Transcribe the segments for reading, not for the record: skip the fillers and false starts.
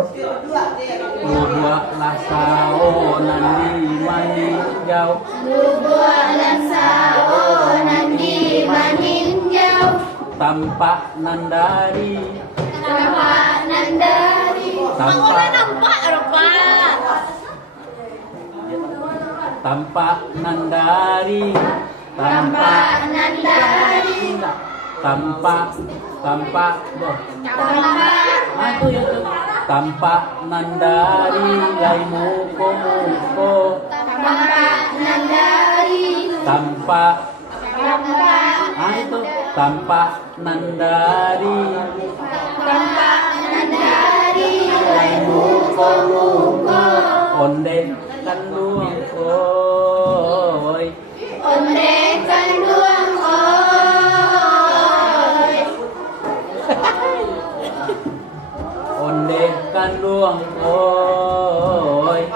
Dua lasao nandi maninjau. Dua lasao nandi maninjau. Tampak nandari. Tampak nandari. Tampak nampak Pak. Tampak nandari. Tampak nandari. Tampak boh. Tampak nandari lai muko. Tampak nandari. Tampak tampak nandari. Tampak nandari. Lai muko. Onde kanduang oi. Onde kanduang oi. Onde kanduang oi.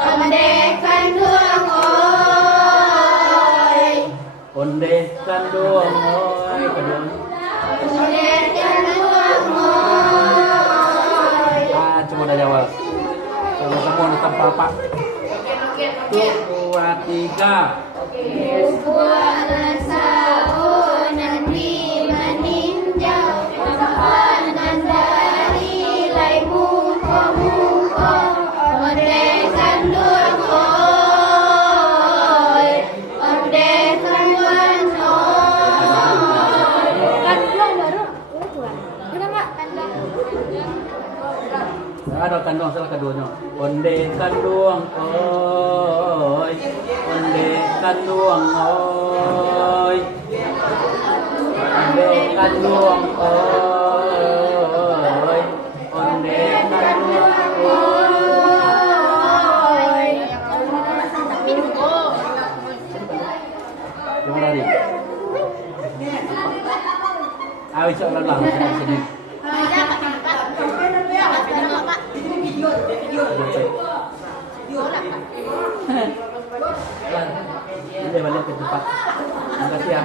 Onde kanduang oi. Onde kanduang oi. Onde kanduang oi. Coba dari awal. Coba semua tanpa apa. 2, 3. Dua lasao nandi maninjau. Tampak nandari lai muko. Onde kanduang oi. Onde kanduang oi. Kanduang baru? Kenapa? Ada kanduang salah keduanya. Onde kanduang oi. Onde kanduang oi. Onde kanduang oi. Onde kanduang Oi. Coba lari. Ayo coba lah sini. Ini balik ke tempat. Terima kasih ya.